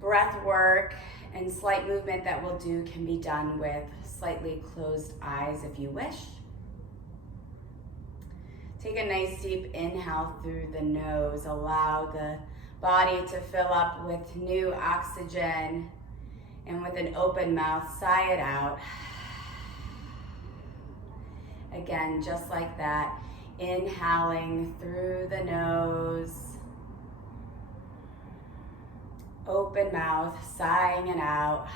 Breath work and slight movement that we'll do can be done with slightly closed eyes if you wish. Take a nice deep inhale through the nose. Allow the body to fill up with new oxygen, and with an open mouth, sigh it out. Again, just like that, inhaling through the nose. Open mouth, sighing it out.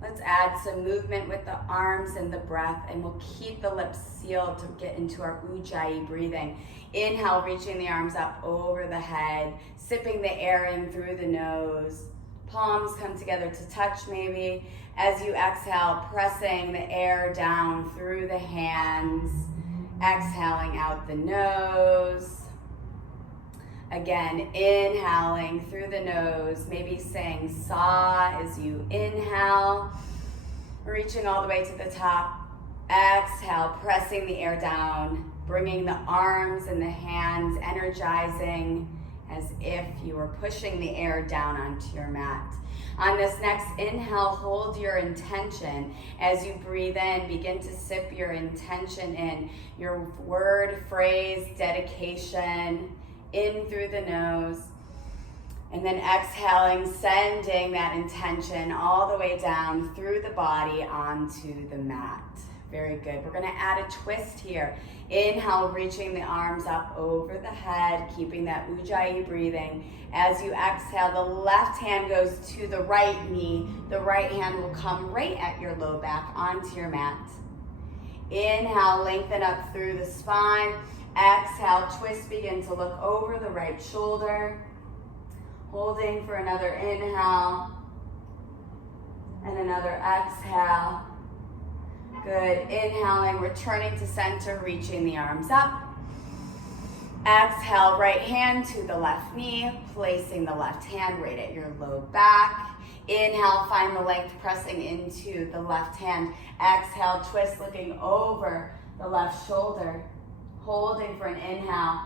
Let's add some movement with the arms and the breath, and we'll keep the lips sealed to get into our Ujjayi breathing. Inhale, reaching the arms up over the head, sipping the air in through the nose. Palms come together to touch maybe. As you exhale, pressing the air down through the hands. Exhaling out the nose. Again, inhaling through the nose, maybe saying sa as you inhale, reaching all the way to the top. Exhale, pressing the air down, bringing the arms and the hands, energizing as if you were pushing the air down onto your mat. On this next inhale, hold your intention. As you breathe in, begin to sip your intention in, your word, phrase, dedication, in through the nose, and then exhaling, sending that intention all the way down through the body onto the mat. Very good. We're going to add a twist here. Inhale, reaching the arms up over the head, keeping that Ujjayi breathing. As you exhale, the left hand goes to the right knee. The right hand will come right at your low back onto your mat. Inhale, lengthen up through the spine. Exhale, twist, begin to look over the right shoulder. Holding for another inhale and another exhale. Good. Inhaling, returning to center, reaching the arms up. Exhale, right hand to the left knee, placing the left hand right at your low back. Inhale, find the length, pressing into the left hand. Exhale, twist, looking over the left shoulder. Holding for an inhale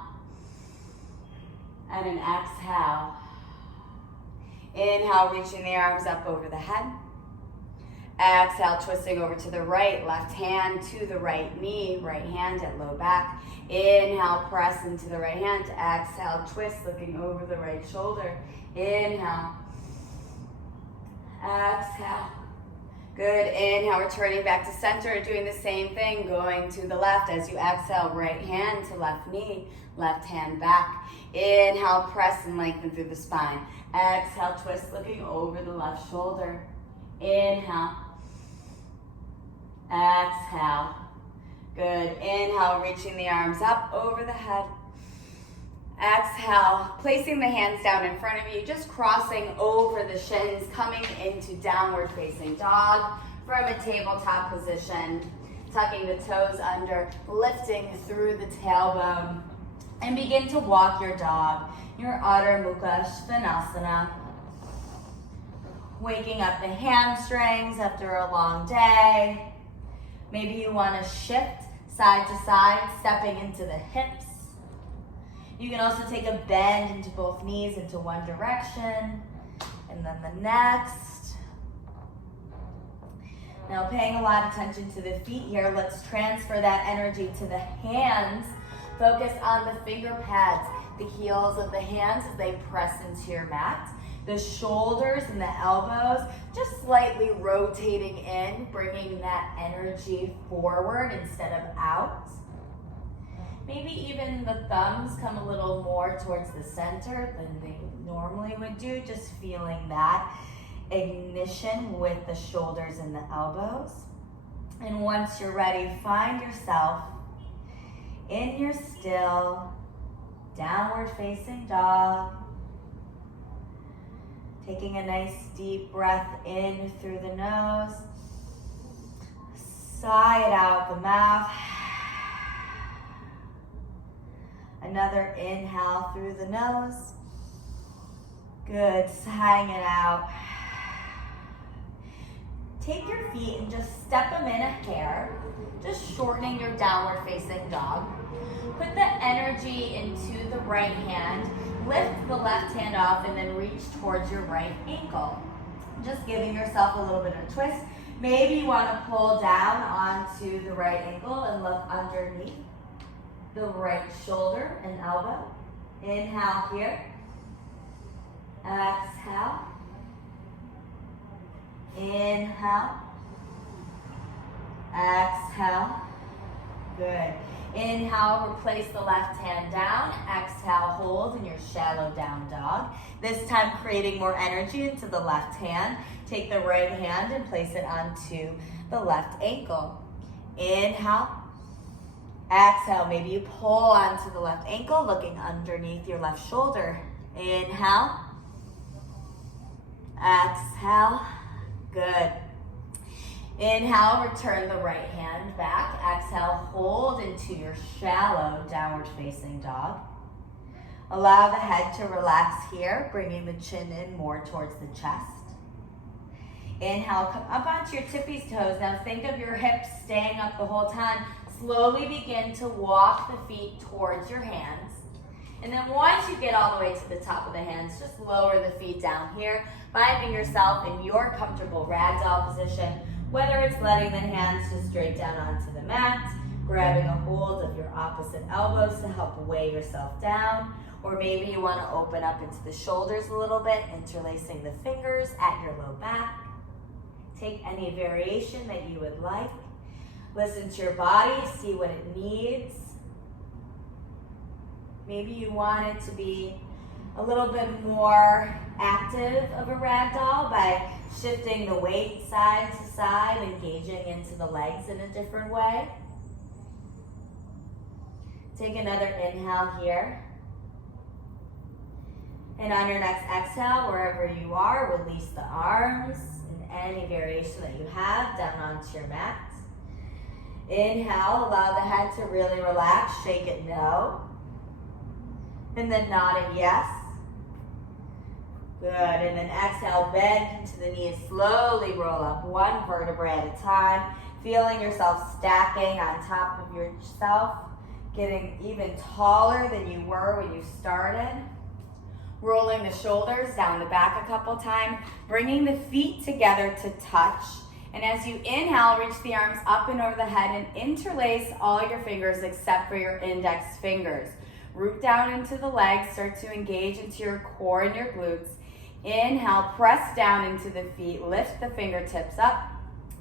and an exhale. Inhale, reaching the arms up over the head. Exhale, twisting over to the right, left hand to the right knee, right hand at low back. Inhale, press into the right hand. Exhale, twist, looking over the right shoulder. Inhale. Exhale. Good. Inhale, returning back to center, doing the same thing, going to the left. As you exhale, right hand to left knee, left hand back. Inhale, press and lengthen through the spine. Exhale, twist, looking over the left shoulder. Inhale. Exhale. Good. Inhale, reaching the arms up over the head. Exhale, placing the hands down in front of you, just crossing over the shins, coming into downward facing dog from a tabletop position, tucking the toes under, lifting through the tailbone, and begin to walk your dog, your Adho Mukha Svanasana. Waking up the hamstrings after a long day. Maybe you want to shift side to side, stepping into the hips. You can also take a bend into both knees into one direction, and then the next. Now paying a lot of attention to the feet here, let's transfer that energy to the hands. Focus on the finger pads, the heels of the hands as they press into your mat. The shoulders and the elbows just slightly rotating in, bringing that energy forward instead of out. Maybe even the thumbs come a little more towards the center than they normally would do, just feeling that ignition with the shoulders and the elbows. And once you're ready, find yourself in your still, downward facing dog. Taking a nice deep breath in through the nose. Sigh it out the mouth. Another inhale through the nose. Good, sighing it out. Take your feet and just step them in a hair, just shortening your downward facing dog. Put the energy into the right hand, lift the left hand off and then reach towards your right ankle. Just giving yourself a little bit of a twist. Maybe you want to pull down onto the right ankle and look underneath the right shoulder and elbow. Inhale here. Exhale. Inhale. Exhale. Good. Inhale, replace the left hand down. Exhale, hold in your shallow down dog. This time creating more energy into the left hand. Take the right hand and place it onto the left ankle. Inhale. Exhale, maybe you pull onto the left ankle, looking underneath your left shoulder. Inhale. Exhale. Good. Inhale, return the right hand back. Exhale, hold into your shallow downward facing dog. Allow the head to relax here, bringing the chin in more towards the chest. Inhale, come up onto your tippy toes. Now think of your hips staying up the whole time. Slowly begin to walk the feet towards your hands. And then once you get all the way to the top of the hands, just lower the feet down here, finding yourself in your comfortable ragdoll position, whether it's letting the hands just straight down onto the mat, grabbing a hold of your opposite elbows to help weigh yourself down, or maybe you want to open up into the shoulders a little bit, interlacing the fingers at your low back. Take any variation that you would like. Listen to your body, see what it needs. Maybe you want it to be a little bit more active of a ragdoll by shifting the weight side to side, engaging into the legs in a different way. Take another inhale here. And on your next exhale, wherever you are, release the arms in any variation that you have down onto your mat. Inhale, allow the head to really relax, shake it no. And then nod it yes. Good, and then exhale, bend into the knees, slowly roll up one vertebrae at a time, feeling yourself stacking on top of yourself, getting even taller than you were when you started. Rolling the shoulders down the back a couple times, bringing the feet together to touch. And as you inhale, reach the arms up and over the head and interlace all your fingers except for your index fingers. Root down into the legs, start to engage into your core and your glutes. Inhale, press down into the feet, lift the fingertips up.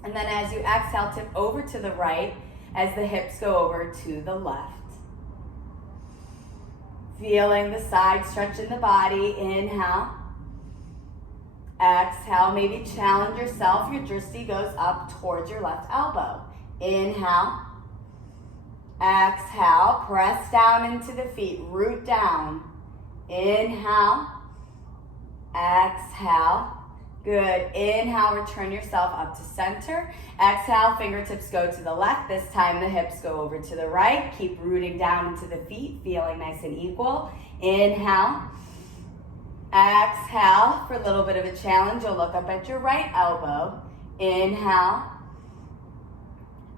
And then as you exhale, tip over to the right as the hips go over to the left. Feeling the side stretch in the body. Inhale. Exhale, maybe challenge yourself. Your drishti goes up towards your left elbow. Inhale. Exhale, press down into the feet, root down. Inhale. Exhale. Good. Inhale, return yourself up to center. Exhale, fingertips go to the left. This time the hips go over to the right. Keep rooting down into the feet, feeling nice and equal. Inhale. Exhale, for a little bit of a challenge, you'll look up at your right elbow. Inhale.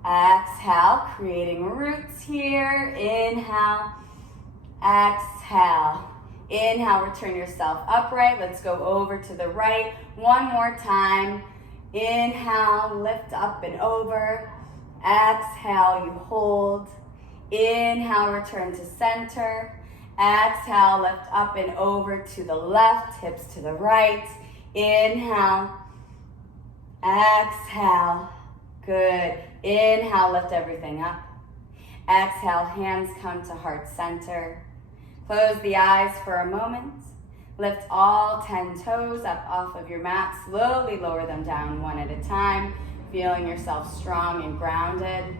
Exhale, creating roots here. Inhale. Exhale. Inhale, return yourself upright. Let's go over to the right. One more time. Inhale, lift up and over. Exhale, you hold. Inhale, return to center. Exhale, lift up and over to the left, hips to the right. Inhale. Exhale. Good. Inhale, lift everything up. Exhale, hands come to heart center. Close the eyes for a moment. Lift all 10 toes up off of your mat. Slowly lower them down one at a time, feeling yourself strong and grounded.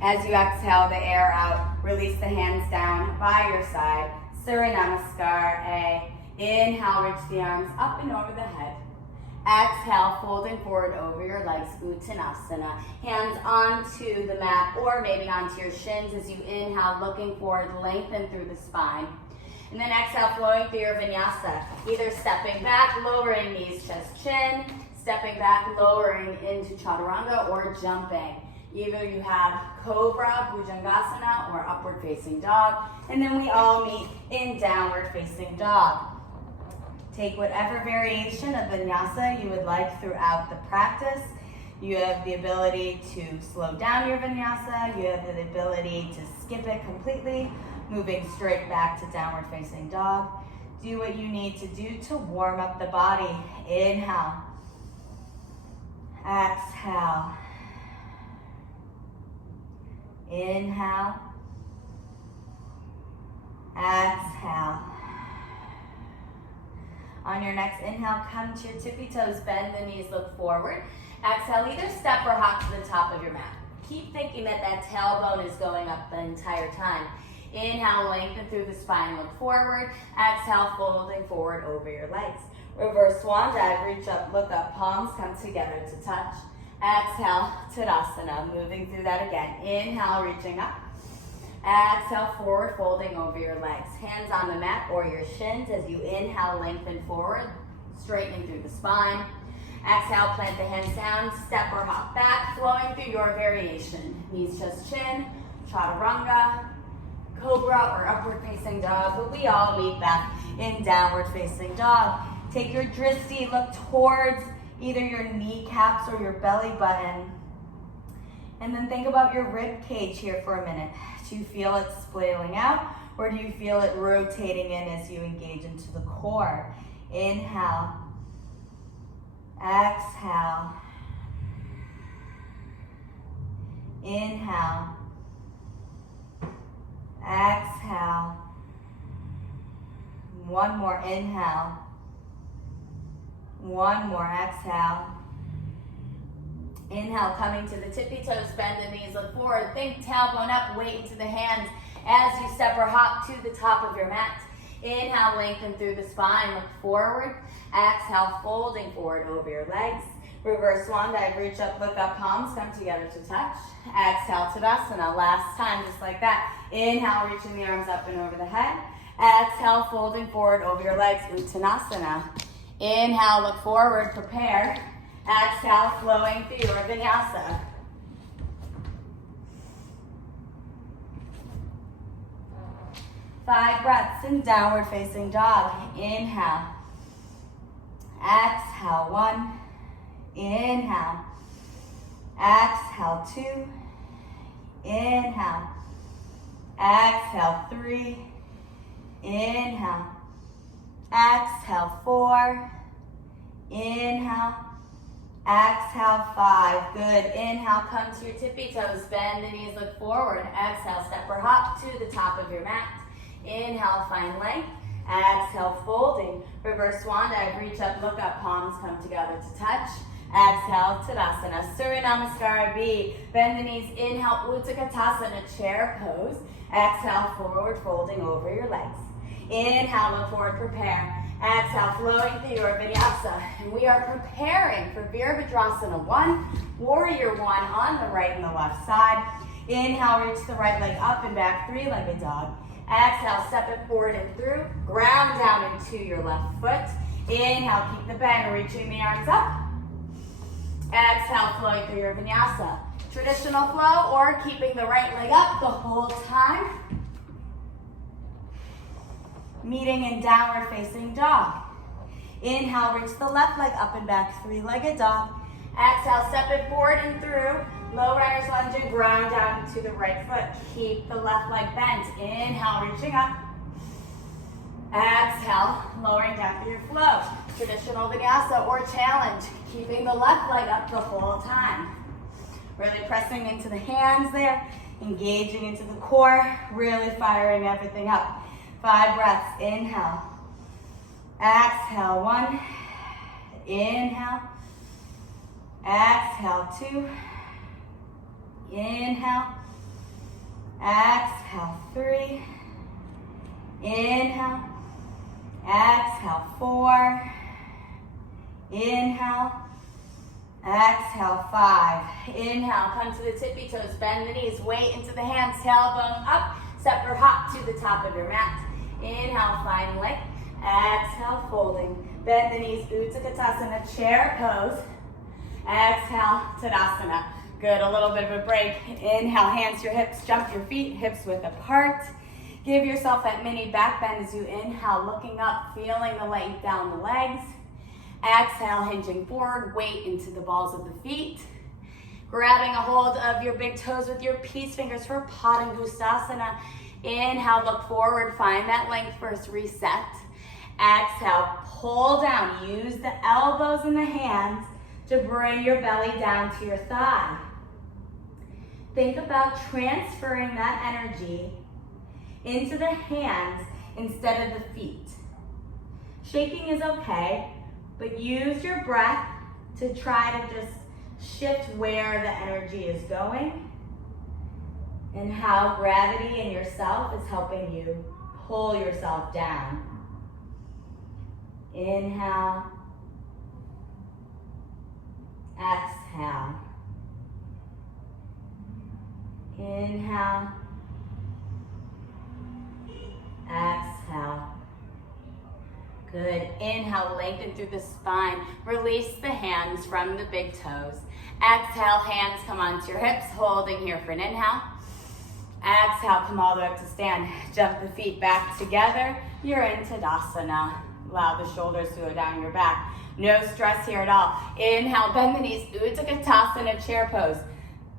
As you exhale the air out, release the hands down by your side. Surya Namaskar A. Inhale, reach the arms up and over the head. Exhale, folding forward over your legs, Uttanasana. Hands onto the mat or maybe onto your shins as you inhale, looking forward, lengthen through the spine. And then exhale, flowing through your Vinyasa. Either stepping back, lowering knees, chest, chin, stepping back, lowering into Chaturanga, or jumping. Either you have Cobra, Bhujangasana, or Upward Facing Dog. And then we all meet in Downward Facing Dog. Take whatever variation of Vinyasa you would like throughout the practice. You have the ability to slow down your Vinyasa. You have the ability to skip it completely, moving straight back to Downward Facing Dog. Do what you need to do to warm up the body. Inhale. Exhale. Inhale. Exhale. On your next inhale, come to your tippy toes, bend the knees, look forward. Exhale, either step or hop to the top of your mat. Keep thinking that that tailbone is going up the entire time. Inhale, lengthen through the spine, look forward. Exhale, folding forward over your legs. Reverse swan dive, reach up, look up, palms come together to touch. Exhale, Tadasana, moving through that again. Inhale, reaching up. Exhale, forward, folding over your legs. Hands on the mat or your shins as you inhale, lengthen forward, straightening through the spine. Exhale, plant the hands down, step or hop back, flowing through your variation. Knees, chest, chin, chaturanga, Cobra, or Upward Facing Dog, but we all meet back in Downward Facing Dog. Take your drishti, look towards either your kneecaps or your belly button. And then think about your rib cage here for a minute. Do you feel it splaying out, or do you feel it rotating in as you engage into the core? Inhale. Exhale. Inhale. Exhale. One more inhale. One more exhale. Inhale, coming to the tippy toes, bend the knees, look forward. Think tailbone up, weight into the hands as you step or hop to the top of your mat. Inhale, lengthen through the spine, look forward. Exhale, folding forward over your legs. Reverse swan dive, reach up, look up, palms come together to touch. Exhale, Tadasana, last time, just like that. Inhale, reaching the arms up and over the head. Exhale, folding forward over your legs, Uttanasana. Inhale, look forward, prepare. Exhale, flowing through your Vinyasa. Five breaths in Downward Facing Dog. Inhale. Exhale, one. Inhale. Exhale, two. Inhale. Exhale, three. Inhale. Exhale, four. Inhale. Exhale, five. Good. Inhale, come to your tippy toes. Bend the knees, look forward. Exhale, step or hop to the top of your mat. Inhale, find length. Exhale, folding. Reverse swan dive, reach up, look up, palms come together to touch. Exhale, Tadasana. Surya Namaskara B. Bend the knees, inhale, Uttanasana, chair pose. Exhale, forward, folding over your legs. Inhale, look forward, prepare. Exhale, flowing through your Vinyasa. And we are preparing for Virabhadrasana 1, Warrior 1 on the right and the left side. Inhale, reach the right leg up and back, three-legged dog. Exhale, step it forward and through. Ground down into your left foot. Inhale, keep the bend, reaching the arms up. Exhale, flowing through your Vinyasa. Traditional flow or keeping the right leg up the whole time. Meeting in Downward Facing Dog. Inhale, reach the left leg up and back, three-legged dog. Exhale, step it forward and through. Low runner's lunge and ground down to the right foot. Keep the left leg bent. Inhale, reaching up. Exhale, lowering down through your flow. Traditional Vinyasa or challenge. Keeping the left leg up the whole time. Really pressing into the hands there. Engaging into the core. Really firing everything up. 5 breaths. Inhale. Exhale, 1. Inhale. Exhale, 2. Inhale. Exhale, 3. Inhale. Exhale, 4. Inhale. Exhale, 5. Inhale, come to the tippy toes, bend the knees, weight into the hands, tailbone up, step or hop to the top of your mat. Inhale, find length. Exhale, folding. Bend the knees, Uttanasana, chair pose. Exhale, Tadasana. Good, a little bit of a break. Inhale, hands to your hips, jump your feet, hips width apart. Give yourself that mini back bend as you inhale, looking up, feeling the weight down the legs. Exhale, hinging forward, weight into the balls of the feet. Grabbing a hold of your big toes with your peace fingers for Padangusthasana. Inhale, look forward, find that length first, reset. Exhale, pull down. Use the elbows and the hands to bring your belly down to your thigh. Think about transferring that energy into the hands instead of the feet. Shaking is okay, but use your breath to try to just shift where the energy is going and how gravity in yourself is helping you pull yourself down. Inhale. Exhale. Inhale. Exhale. Good. Inhale, lengthen through the spine. Release the hands from the big toes. Exhale, hands come onto your hips, holding here for an inhale. Exhale, come all the way up to stand. Jump the feet back together. You're in Tadasana. Allow the shoulders to go down your back. No stress here at all. Inhale, bend the knees, Utkatasana, chair pose.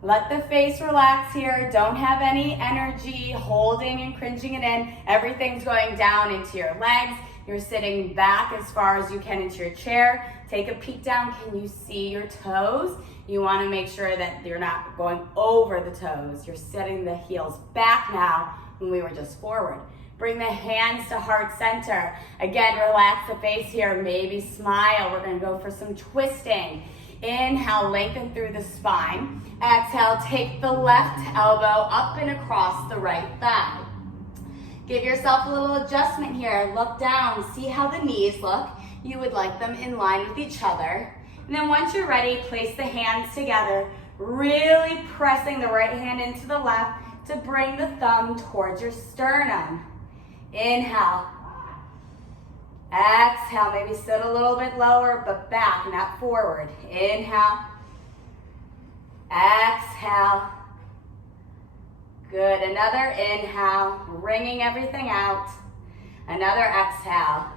Let the face relax here. Don't have any energy holding and cringing it in. Everything's going down into your legs. You're sitting back as far as you can into your chair. Take a peek down. Can you see your toes? You want to make sure that you're not going over the toes. You're setting the heels back now when we were just forward. Bring the hands to heart center. Again, relax the face here. Maybe smile. We're going to go for some twisting. Inhale, lengthen through the spine. Exhale, take the left elbow up and across the right thigh. Give yourself a little adjustment here. Look down. See how the knees look. You would like them in line with each other. And then once you're ready, place the hands together, really pressing the right hand into the left to bring the thumb towards your sternum. Inhale. Exhale, maybe sit a little bit lower, but back, not forward. Inhale. Exhale. Good, another inhale, wringing everything out. Another exhale.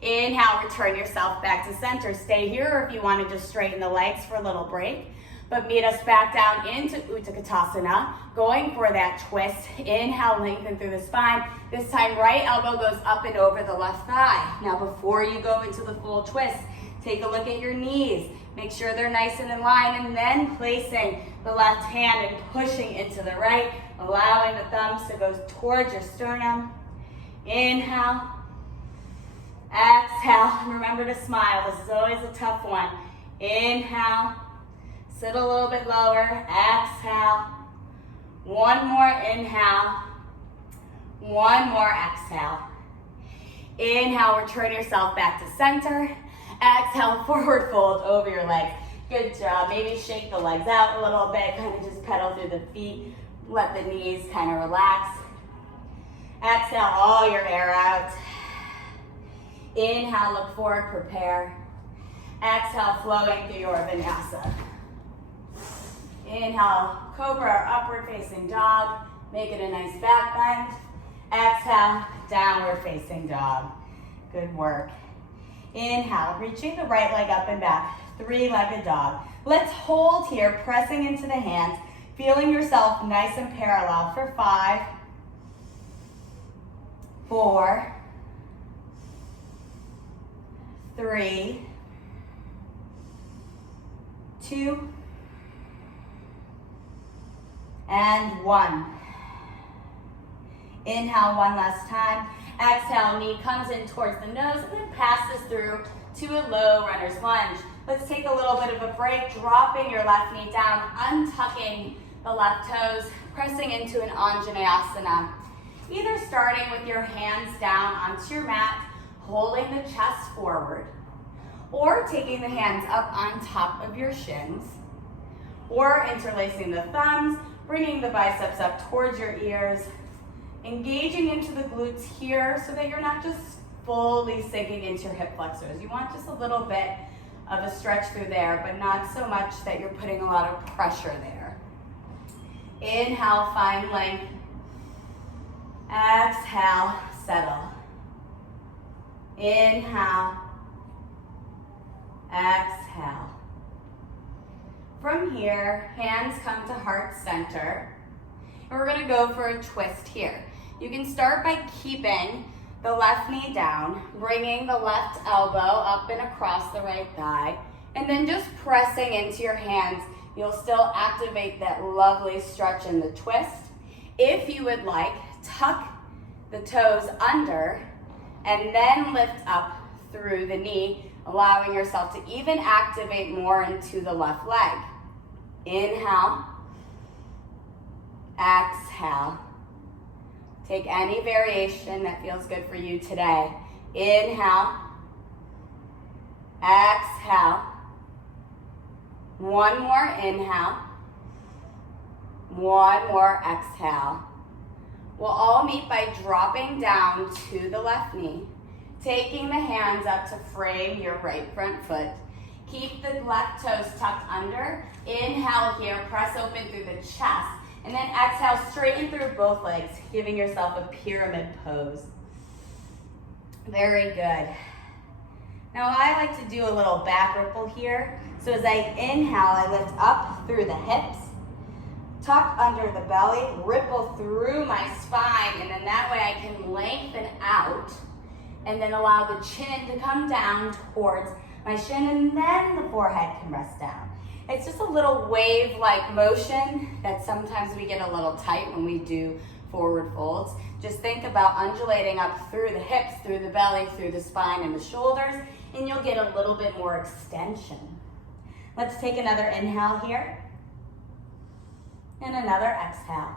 Inhale, return yourself back to center. Stay here, or if you want to just straighten the legs for a little break. But meet us back down into Utkatasana, going for that twist. Inhale, lengthen through the spine. This time, right elbow goes up and over the left thigh. Now, before you go into the full twist, take a look at your knees. Make sure they're nice and in line, and then placing the left hand and pushing into the right, allowing the thumbs to go towards your sternum. Inhale. Exhale. Remember to smile. This is always a tough one. Inhale. Sit a little bit lower. Exhale. One more inhale. One more exhale. Inhale, return yourself back to center. Exhale, forward fold over your legs. Good job. Maybe shake the legs out a little bit. Kind of just pedal through the feet. Let the knees kind of relax. Exhale all your air out. Inhale, look forward, prepare. Exhale, flowing through your Vinyasa. Inhale, cobra or upward facing dog. Make it a nice back bend. Exhale, downward facing dog. Good work. Inhale, reaching the right leg up and back. Three-legged dog. Let's hold here, pressing into the hands, feeling yourself nice and parallel for 5, 4, 3, 2, and 1. Inhale one last time. Exhale, knee comes in towards the nose and then passes through to a low runner's lunge. Let's take a little bit of a break, dropping your left knee down, untucking the left toes, pressing into an Anjaneyasana. Either starting with your hands down onto your mat, holding the chest forward, or taking the hands up on top of your shins, or interlacing the thumbs, bringing the biceps up towards your ears, engaging into the glutes here so that you're not just fully sinking into your hip flexors. You want just a little bit of a stretch through there, but not so much that you're putting a lot of pressure there. Inhale, find length. Exhale, settle. Inhale. Exhale. From here, hands come to heart center. And we're gonna go for a twist here. You can start by keeping the left knee down, bringing the left elbow up and across the right thigh, and then just pressing into your hands. You'll still activate that lovely stretch in the twist. If you would like, tuck the toes under and then lift up through the knee, allowing yourself to even activate more into the left leg. Inhale, exhale. Take any variation that feels good for you today. Inhale, exhale. One more inhale, one more exhale. We'll all meet by dropping down to the left knee, taking the hands up to frame your right front foot. Keep the left toes tucked under. Inhale here, press open through the chest. And then exhale, straighten through both legs, giving yourself a pyramid pose. Very good. Now I like to do a little back ripple here. So as I inhale, I lift up through the hips, tuck under the belly, ripple through my spine, and then that way I can lengthen out and then allow the chin to come down towards my shin, and then the forehead can rest down. It's just a little wave-like motion that sometimes we get a little tight when we do forward folds. Just think about undulating up through the hips, through the belly, through the spine and the shoulders, and you'll get a little bit more extension. Let's take another inhale here, and another exhale.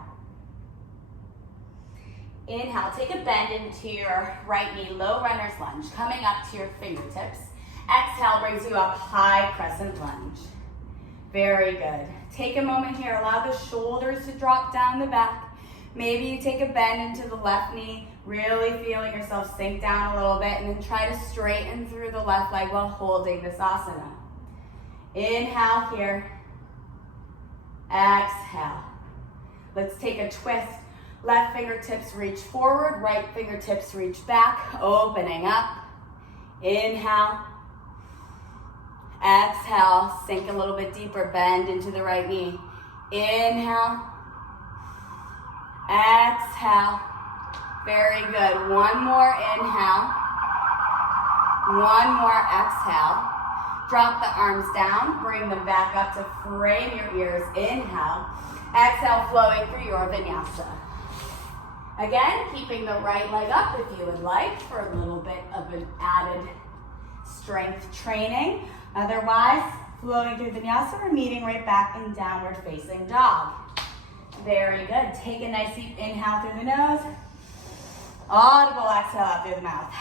Inhale, take a bend into your right knee, low runner's lunge, coming up to your fingertips. Exhale brings you up, high crescent lunge. Very good. Take a moment here, allow the shoulders to drop down the back. Maybe you take a bend into the left knee, really feeling yourself sink down a little bit, and then try to straighten through the left leg while holding this asana. Inhale here, exhale. Let's take a twist. Left fingertips reach forward, right fingertips reach back, opening up. Inhale, exhale, sink a little bit deeper, bend into the right knee. Inhale, exhale. Very good. One more inhale, one more exhale. Drop the arms down, bring them back up to frame your ears. Inhale, exhale, flowing through your vinyasa. Again, keeping the right leg up if you would like for a little bit of an added strength training. Otherwise, flowing through vinyasa or meeting right back in downward facing dog. Very good. Take a nice deep inhale through the nose. Audible exhale out through the mouth.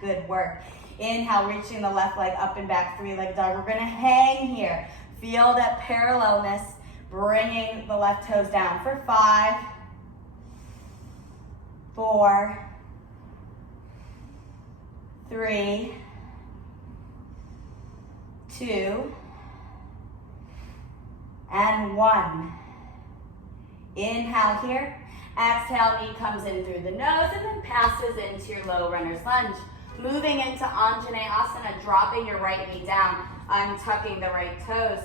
Good work. Inhale, reaching the left leg up and back, three-legged dog. We're gonna hang here. Feel that parallelness, bringing the left toes down for 5, 4, 3, 2, and 1. Inhale here. Exhale, knee comes in through the nose and then passes into your low runner's lunge. Moving into Anjaneyasana, dropping your right knee down, untucking the right toes.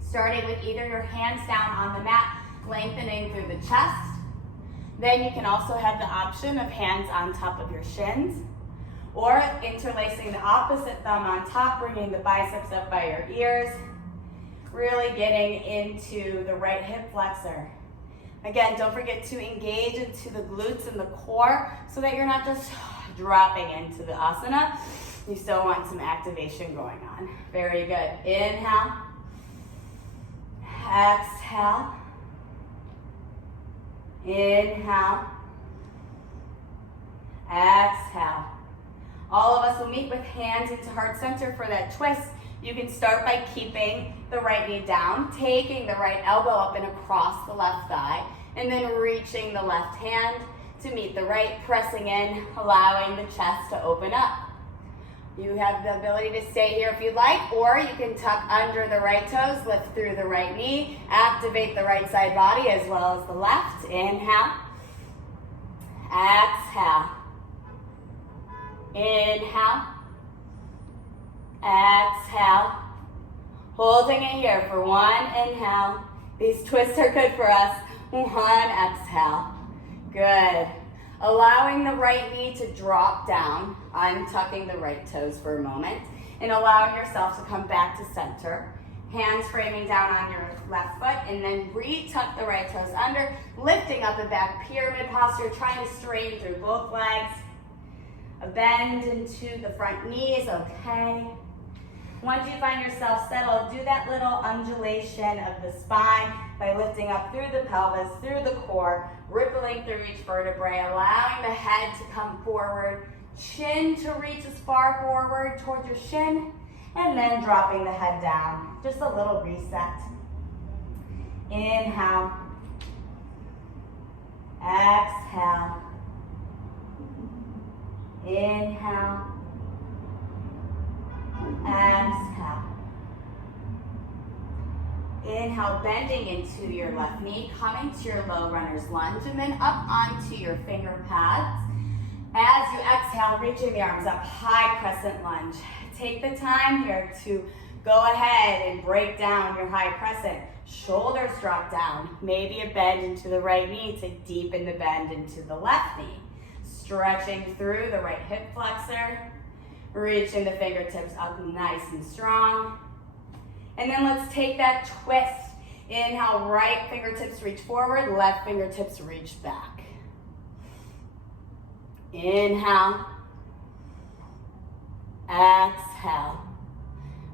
Starting with either your hands down on the mat, lengthening through the chest. Then you can also have the option of hands on top of your shins, or interlacing the opposite thumb on top, bringing the biceps up by your ears, really getting into the right hip flexor. Again, don't forget to engage into the glutes and the core so that you're not just dropping into the asana. You still want some activation going on. Very good. Inhale. Exhale. Inhale. Exhale. All of us will meet with hands into heart center for that twist. You can start by keeping the right knee down, taking the right elbow up and across the left thigh, and then reaching the left hand to meet the right, pressing in, allowing the chest to open up. You have the ability to stay here if you'd like, or you can tuck under the right toes, lift through the right knee, activate the right side body as well as the left. Inhale. Exhale. Inhale. Exhale. Holding it here for one inhale. These twists are good for us. One exhale. Good. Allowing the right knee to drop down, untucking the right toes for a moment, and allowing yourself to come back to center. Hands framing down on your left foot, and then re-tuck the right toes under, lifting up and back, pyramid posture, trying to straighten through both legs. A bend into the front knee is okay. Once you find yourself settled, do that little undulation of the spine by lifting up through the pelvis, through the core, rippling through each vertebrae, allowing the head to come forward, chin to reach as far forward towards your shin, and then dropping the head down. Just a little reset. Inhale. Exhale. Inhale. Exhale. Inhale, bending into your left knee, coming to your low runner's lunge, and then up onto your finger pads. As you exhale, reaching the arms up, high crescent lunge. Take the time here to go ahead and break down your high crescent. Shoulders drop down, maybe a bend into the right knee to deepen the bend into the left knee. Stretching through the right hip flexor, reaching the fingertips up nice and strong. And then let's take that twist. Inhale, right fingertips reach forward, left fingertips reach back. Inhale. Exhale.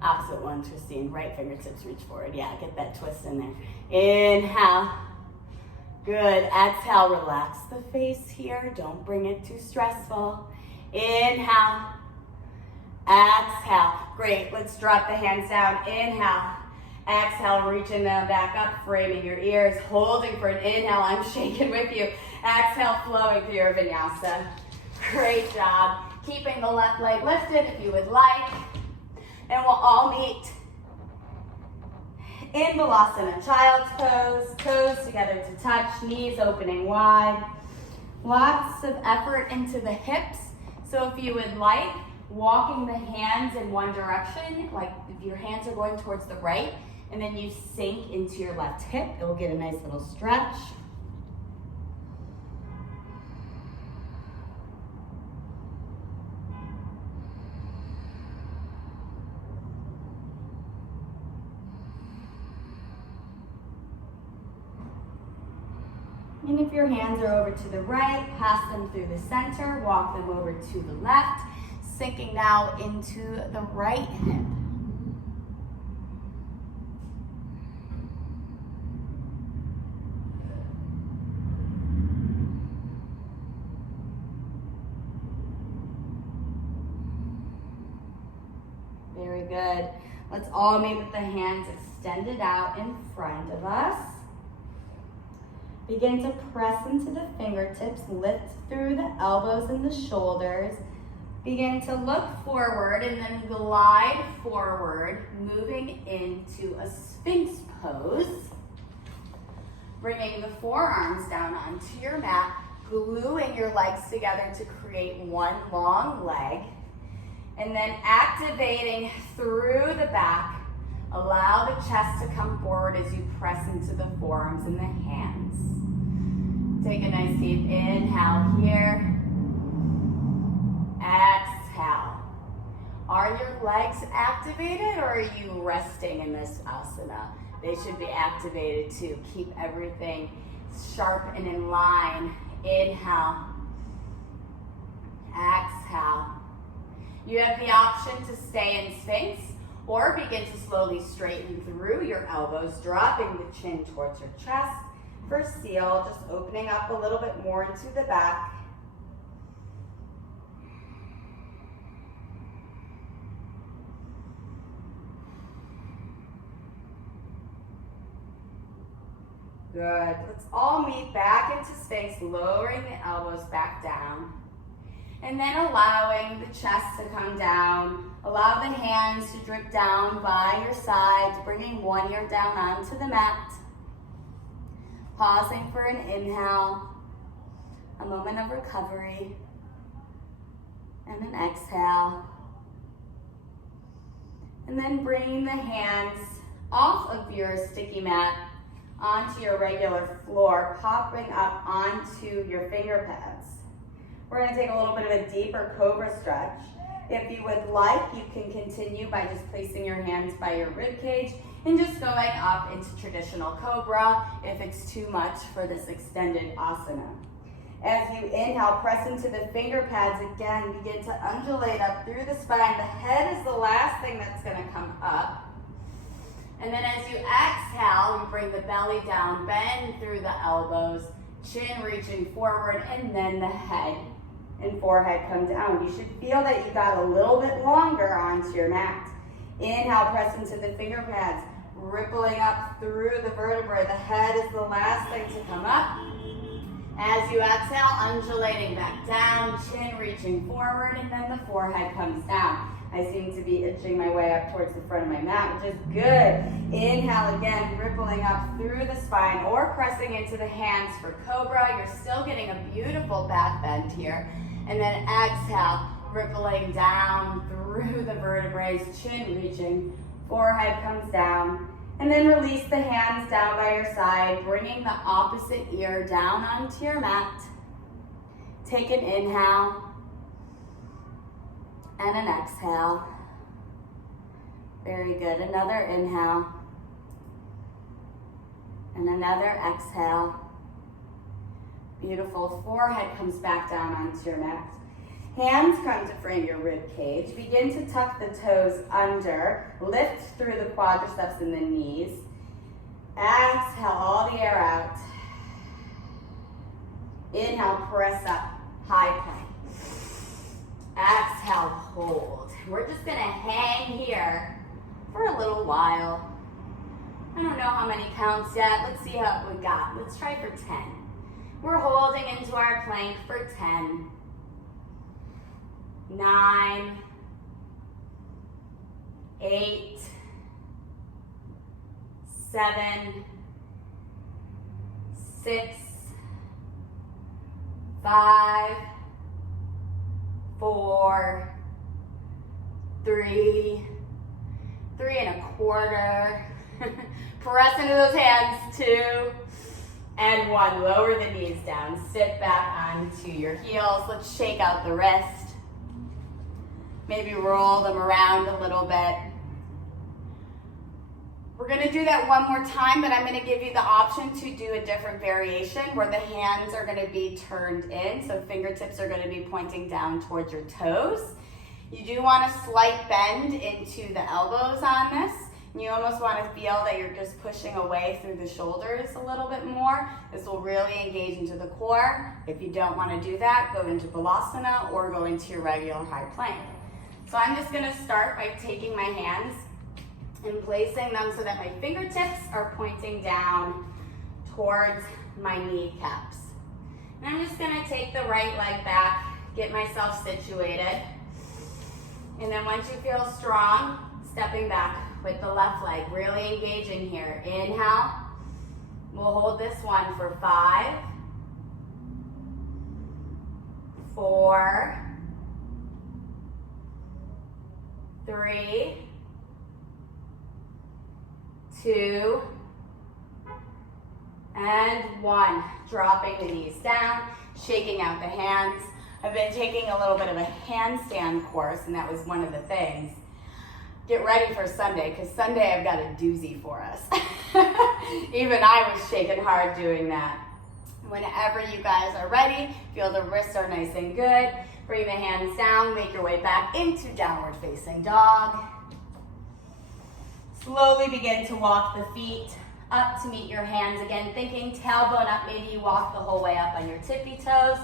Opposite one, Christine. Right fingertips reach forward. Yeah, get that twist in there. Inhale. Good. Exhale, relax the face here. Don't bring it too stressful. Inhale. Exhale. Great. Let's drop the hands down. Inhale. Exhale, reaching them back up, framing your ears, holding for an inhale. I'm shaking with you. Exhale, flowing through your vinyasa. Great job. Keeping the left leg lifted if you would like. And we'll all meet in Vinyasa, child's pose, toes together to touch, knees opening wide. Lots of effort into the hips. So if you would like, walking the hands in one direction, like if your hands are going towards the right, and then you sink into your left hip, it will get a nice little stretch. And if your hands are over to the right, pass them through the center, walk them over to the left, sinking now into the right hip. Very good. Let's all meet with the hands extended out in front of us. Begin to press into the fingertips, lift through the elbows and the shoulders. Begin to look forward and then glide forward, moving into a Sphinx pose. Bringing the forearms down onto your mat, gluing your legs together to create one long leg. And then activating through the back. Allow the chest to come forward as you press into the forearms and the hands. Take a nice deep inhale here. Exhale. Are your legs activated or are you resting in this asana? They should be activated too. Keep everything sharp and in line. Inhale. Exhale. You have the option to stay in Sphinx or begin to slowly straighten through your elbows, dropping the chin towards your chest. For seal, just opening up a little bit more into the back. Good. Let's all meet back into Sphinx, lowering the elbows back down. And then allowing the chest to come down. Allow the hands to drip down by your sides, bringing one ear down onto the mat. Pausing for an inhale, a moment of recovery, and an exhale. And then bringing the hands off of your sticky mat onto your regular floor, popping up onto your finger pads. We're going to take a little bit of a deeper cobra stretch. If you would like, you can continue by just placing your hands by your rib cage and just going up into traditional cobra if it's too much for this extended asana. As you inhale, press into the finger pads again. Begin to undulate up through the spine. The head is the last thing that's going to come up. And then as you exhale, you bring the belly down, bend through the elbows, chin reaching forward, and then the head and forehead come down. You should feel that you got a little bit longer onto your mat. Inhale, press into the finger pads, rippling up through the vertebrae. The head is the last thing to come up. As you exhale, undulating back down, chin reaching forward, and then the forehead comes down. I seem to be itching my way up towards the front of my mat, which is good. Inhale again, rippling up through the spine or pressing into the hands for cobra. You're still getting a beautiful back bend here. And then exhale, rippling down through the vertebrae, chin reaching, forehead comes down. And then release the hands down by your side, bringing the opposite ear down onto your mat. Take an inhale and an exhale. Very good. Another inhale and another exhale. Beautiful. Forehead comes back down onto your mat. Hands come to frame your rib cage. Begin to tuck the toes under. Lift through the quadriceps and the knees. Exhale all the air out. Inhale, press up, high plank. Exhale, hold. We're just gonna hang here for a little while. I don't know how many counts yet. Let's see how we got. Let's try for 10. We're holding into our plank for 10. 9, 8, 7, 6, 5, 4, 3, 3 1/4. Press into those hands, 2, and 1. Lower the knees down. Sit back onto your heels. Let's shake out the wrist. Maybe roll them around a little bit. We're going to do that one more time, but I'm going to give you the option to do a different variation where the hands are going to be turned in, so fingertips are going to be pointing down towards your toes. You do want a slight bend into the elbows on this. You almost want to feel that you're just pushing away through the shoulders a little bit more. This will really engage into the core. If you don't want to do that, go into Balasana or go into your regular high plank. So I'm just going to start by taking my hands and placing them so that my fingertips are pointing down towards my kneecaps. And I'm just going to take the right leg back, get myself situated. And then once you feel strong, stepping back with the left leg, really engaging here. Inhale. We'll hold this one for 5, 4, 3, 2, and 1. Dropping the knees down, shaking out the hands. I've been taking a little bit of a handstand course, and that was one of the things. Get ready for Sunday, because Sunday I've got a doozy for us. Even I was shaking hard doing that. Whenever you guys are ready, feel the wrists are nice and good. Bring the hands down, make your way back into downward facing dog. Slowly begin to walk the feet up to meet your hands again, thinking tailbone up. Maybe you walk the whole way up on your tippy toes.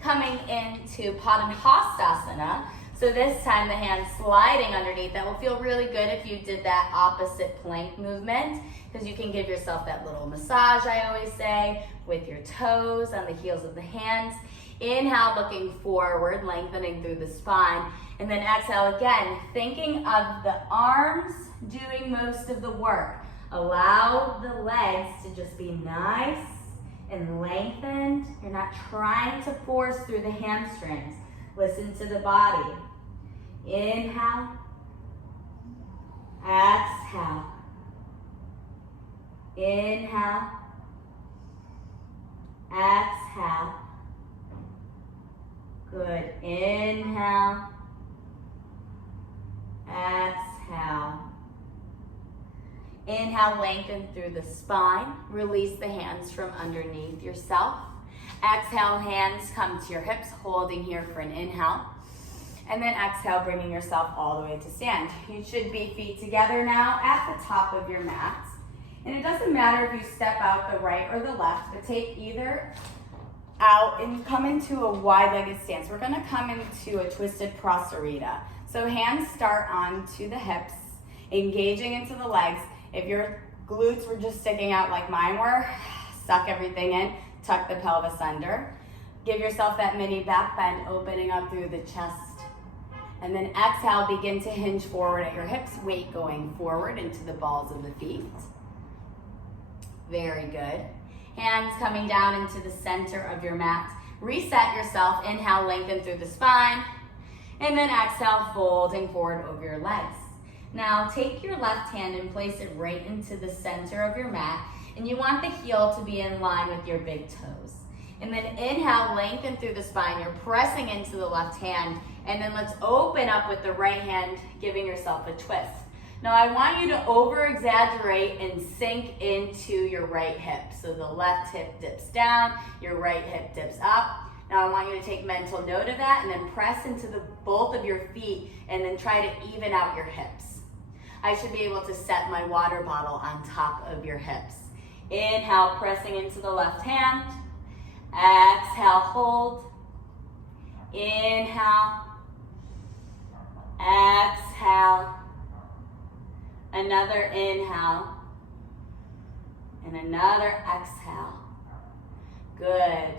Coming into Padangusthasana. So this time the hand sliding underneath. That will feel really good if you did that opposite plank movement, because you can give yourself that little massage, I always say, with your toes on the heels of the hands. Inhale, looking forward, lengthening through the spine. And then exhale again, thinking of the arms doing most of the work. Allow the legs to just be nice and lengthened. You're not trying to force through the hamstrings. Listen to the body. Inhale. Exhale. Inhale. Exhale. Good. Inhale. Exhale. Inhale, lengthen through the spine. Release the hands from underneath yourself. Exhale, hands come to your hips, holding here for an inhale. And then exhale, bringing yourself all the way to stand. You should be feet together now at the top of your mat. And it doesn't matter if you step out the right or the left, but take either out and come into a wide-legged stance. We're gonna come into a twisted prasarita. So hands start onto the hips, engaging into the legs. If your glutes were just sticking out like mine were, suck everything in, tuck the pelvis under. Give yourself that mini back bend, opening up through the chest. And then exhale, begin to hinge forward at your hips, weight going forward into the balls of the feet. Very good. Hands coming down into the center of your mat. Reset yourself, inhale, lengthen through the spine. And then exhale, folding forward over your legs. Now take your left hand and place it right into the center of your mat. And you want the heel to be in line with your big toes. And then inhale, lengthen through the spine. You're pressing into the left hand. And then let's open up with the right hand, giving yourself a twist. Now I want you to over-exaggerate and sink into your right hip. So the left hip dips down, your right hip dips up. Now I want you to take mental note of that and then press into both of your feet and then try to even out your hips. I should be able to set my water bottle on top of your hips. Inhale, pressing into the left hand. Exhale, hold. Inhale. Exhale. Another inhale. And another exhale. Good.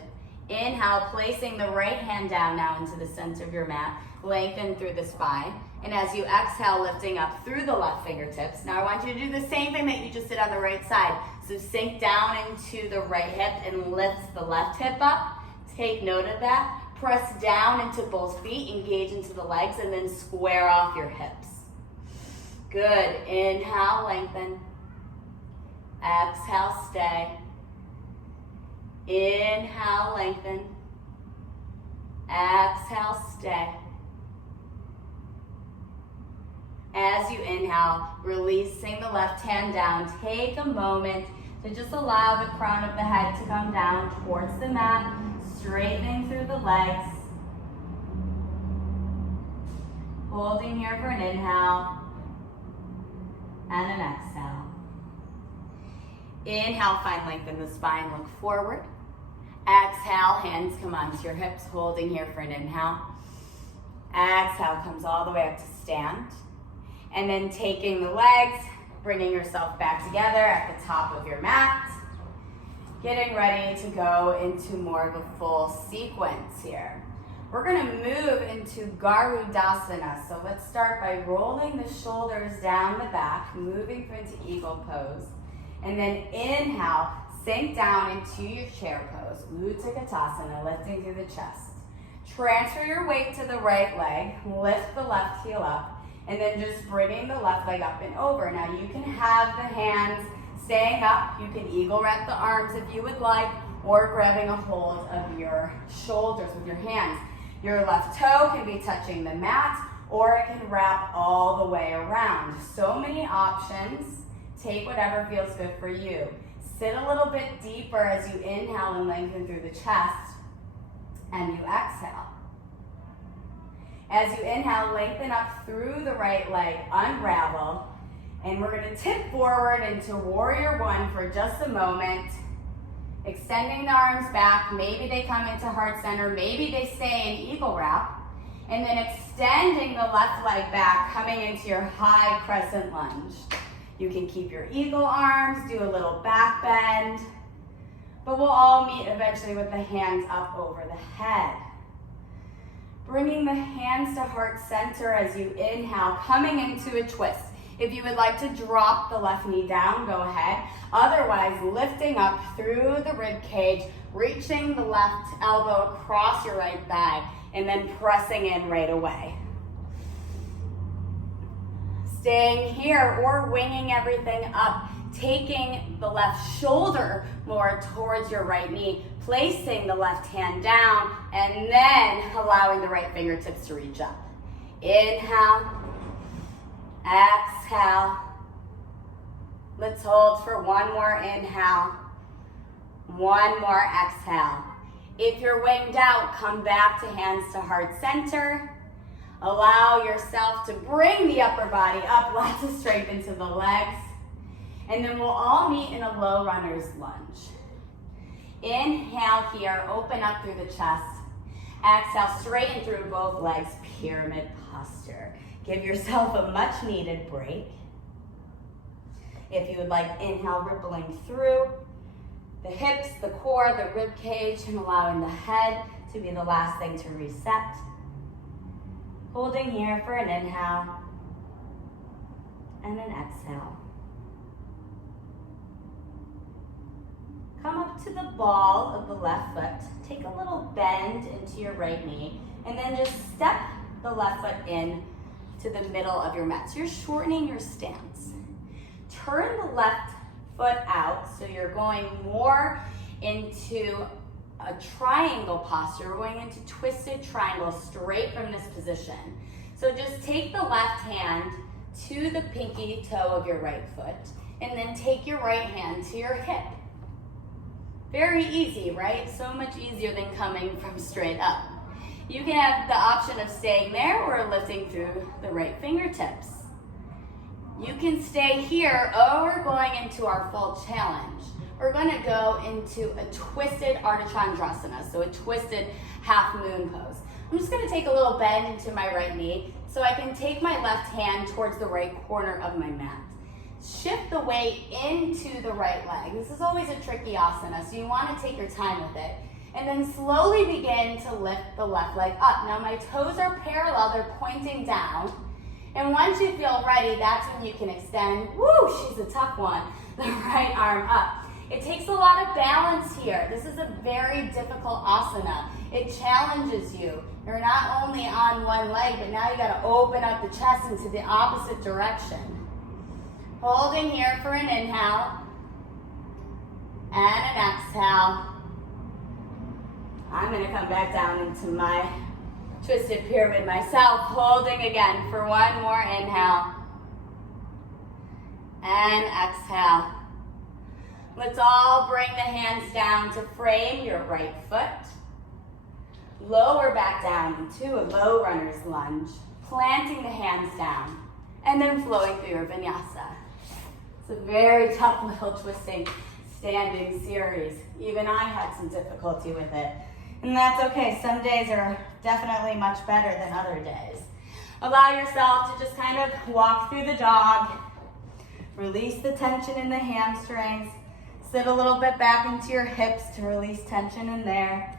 Inhale, placing the right hand down now into the center of your mat. Lengthen through the spine. And as you exhale, lifting up through the left fingertips. Now I want you to do the same thing that you just did on the right side. So sink down into the right hip and lift the left hip up. Take note of that. Press down into both feet, engage into the legs, and then square off your hips. Good. Inhale, lengthen. Exhale, stay. Inhale, lengthen. Exhale, stay. As you inhale, releasing the left hand down, take a moment to just allow the crown of the head to come down towards the mat, straightening through the legs. Holding here for an inhale and an exhale. Inhale, find length in the spine, look forward. Exhale, hands come onto your hips, holding here for an inhale. Exhale, comes all the way up to stand. And then taking the legs, bringing yourself back together at the top of your mat. Getting ready to go into more of a full sequence here. We're gonna move into Garudasana. So let's start by rolling the shoulders down the back, moving into eagle pose. And then inhale, sink down into your chair pose. Utkatasana, lifting through the chest. Transfer your weight to the right leg, lift the left heel up, and then just bringing the left leg up and over. Now you can have the hands staying up. You can eagle wrap the arms if you would like, or grabbing a hold of your shoulders with your hands. Your left toe can be touching the mat, or it can wrap all the way around. So many options. Take whatever feels good for you. Sit a little bit deeper as you inhale and lengthen through the chest, and you exhale. As you inhale, lengthen up through the right leg, unravel, and we're gonna tip forward into warrior one for just a moment. Extending the arms back, maybe they come into heart center, maybe they stay in eagle wrap. And then extending the left leg back, coming into your high crescent lunge. You can keep your eagle arms, do a little back bend, but we'll all meet eventually with the hands up over the head. Bringing the hands to heart center as you inhale, coming into a twist. If you would like to drop the left knee down, go ahead. Otherwise, lifting up through the rib cage, reaching the left elbow across your right thigh, and then pressing in right away. Staying here or winging everything up, taking the left shoulder more towards your right knee, placing the left hand down, and then allowing the right fingertips to reach up. Inhale, exhale. Let's hold for one more inhale, one more exhale. If you're winged out, come back to hands to heart center. Allow yourself to bring the upper body up, lots of strength into the legs. And then we'll all meet in a low runner's lunge. Inhale here, open up through the chest. Exhale, straighten through both legs, pyramid posture. Give yourself a much needed break. If you would like, inhale, rippling through the hips, the core, the rib cage, and allowing the head to be the last thing to reset. Holding here for an inhale and an exhale. Come up to the ball of the left foot. Take a little bend into your right knee, and then just step the left foot in to the middle of your mat. So you're shortening your stance. Turn the left foot out, so you're going more into a triangle posture. We're going into twisted triangle straight from this position. So just take the left hand to the pinky toe of your right foot, and then take your right hand to your hip. Very easy, right? So much easier than coming from straight up. You can have the option of staying there or lifting through the right fingertips. You can stay here, or we're going into our full challenge. We're going to go into a twisted Ardha Chandrasana, so a twisted half moon pose. I'm just going to take a little bend into my right knee so I can take my left hand towards the right corner of my mat. Shift the weight into the right leg. This is always a tricky asana, so you want to take your time with it. And then slowly begin to lift the left leg up. Now my toes are parallel, they're pointing down. And once you feel ready, that's when you can extend, woo, she's a tough one, the right arm up. It takes a lot of balance here. This is a very difficult asana. It challenges you. You're not only on one leg, but now you gotta open up the chest into the opposite direction. Holding here for an inhale and an exhale. I'm gonna come back down into my twisted pyramid myself, holding again for one more inhale and exhale. Let's all bring the hands down to frame your right foot. Lower back down into a low runner's lunge, planting the hands down, and then flowing through your vinyasa. It's a very tough little twisting standing series. Even I had some difficulty with it. And that's okay. Some days are definitely much better than other days. Allow yourself to just kind of walk through the dog. Release the tension in the hamstrings. Sit a little bit back into your hips to release tension in there.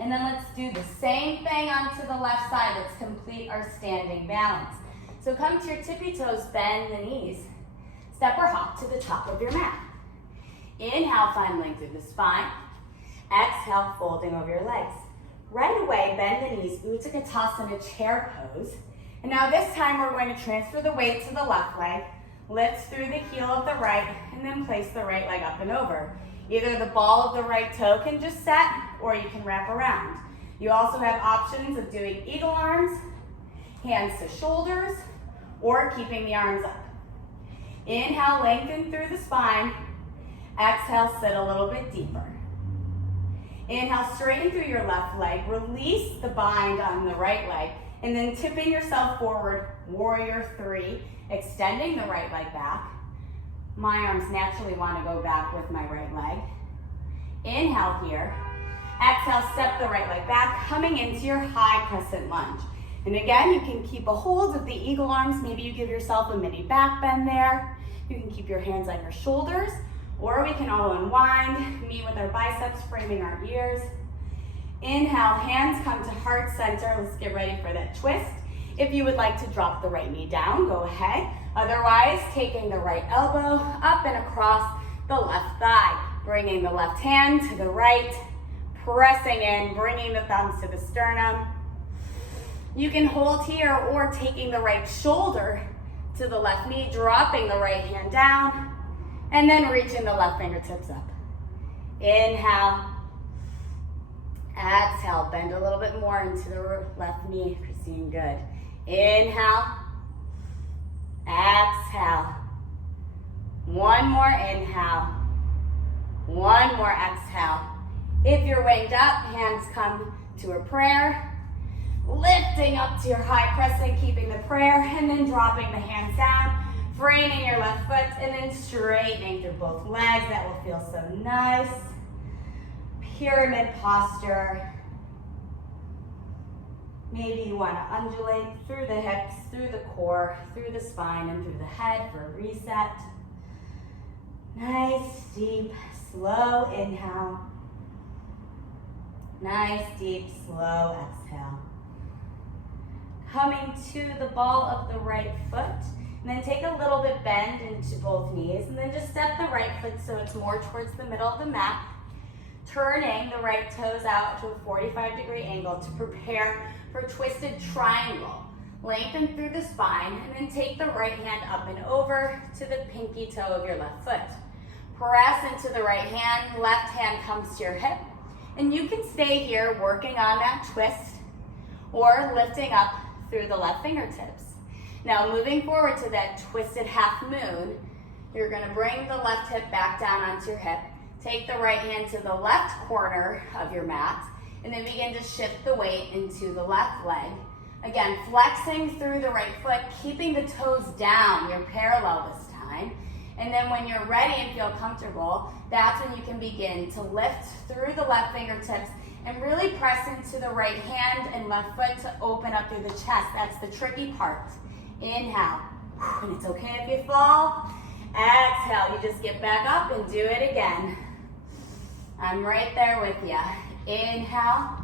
And then let's do the same thing onto the left side. Let's complete our standing balance. So come to your tippy toes, bend the knees. Step or hop to the top of your mat. Inhale, find length through the spine. Exhale, folding over your legs. Right away, bend the knees, Utthita Konasana chair pose. And now this time we're going to transfer the weight to the left leg, lift through the heel of the right, and then place the right leg up and over. Either the ball of the right toe can just set, or you can wrap around. You also have options of doing eagle arms, hands to shoulders, or keeping the arms up. Inhale, lengthen through the spine. Exhale, sit a little bit deeper. Inhale, straighten through your left leg. Release the bind on the right leg. And then tipping yourself forward, warrior three, extending the right leg back. My arms naturally want to go back with my right leg. Inhale here. Exhale, step the right leg back, coming into your high crescent lunge. And again, you can keep a hold of the eagle arms. Maybe you give yourself a mini back bend there. You can keep your hands on your shoulders, or we can all unwind, meet with our biceps, framing our ears. Inhale, hands come to heart center. Let's get ready for that twist. If you would like to drop the right knee down, go ahead. Otherwise, taking the right elbow up and across the left thigh. Bringing the left hand to the right, pressing in, bringing the thumbs to the sternum. You can hold here or taking the right shoulder to the left knee, dropping the right hand down, and then reaching the left fingertips up. Inhale. Exhale, bend a little bit more into the left knee. Christine, good. Inhale. Exhale. One more inhale. One more exhale. If you're winged up, hands come to a prayer. Lifting up to your high crescent, keeping the prayer, and then dropping the hands down, framing your left foot, and then straightening through both legs. That will feel so nice. Pyramid posture. Maybe you want to undulate through the hips, through the core, through the spine, and through the head for a reset. Nice, deep, slow inhale. Nice, deep, slow exhale. Coming to the ball of the right foot, and then take a little bit bend into both knees, and then just step the right foot so it's more towards the middle of the mat. Turning the right toes out to a 45-degree angle to prepare for twisted triangle. Lengthen through the spine, and then take the right hand up and over to the pinky toe of your left foot. Press into the right hand, left hand comes to your hip, and you can stay here working on that twist or lifting up through the left fingertips. Now moving forward to that twisted half moon, you're gonna bring the left hip back down onto your hip, take the right hand to the left corner of your mat, and then begin to shift the weight into the left leg. Again, flexing through the right foot, keeping the toes down, you're parallel this time. And then when you're ready and feel comfortable, that's when you can begin to lift through the left fingertips and really press into the right hand and left foot to open up through the chest. That's the tricky part. Inhale, and it's okay if you fall. Exhale, you just get back up and do it again. I'm right there with you. Inhale.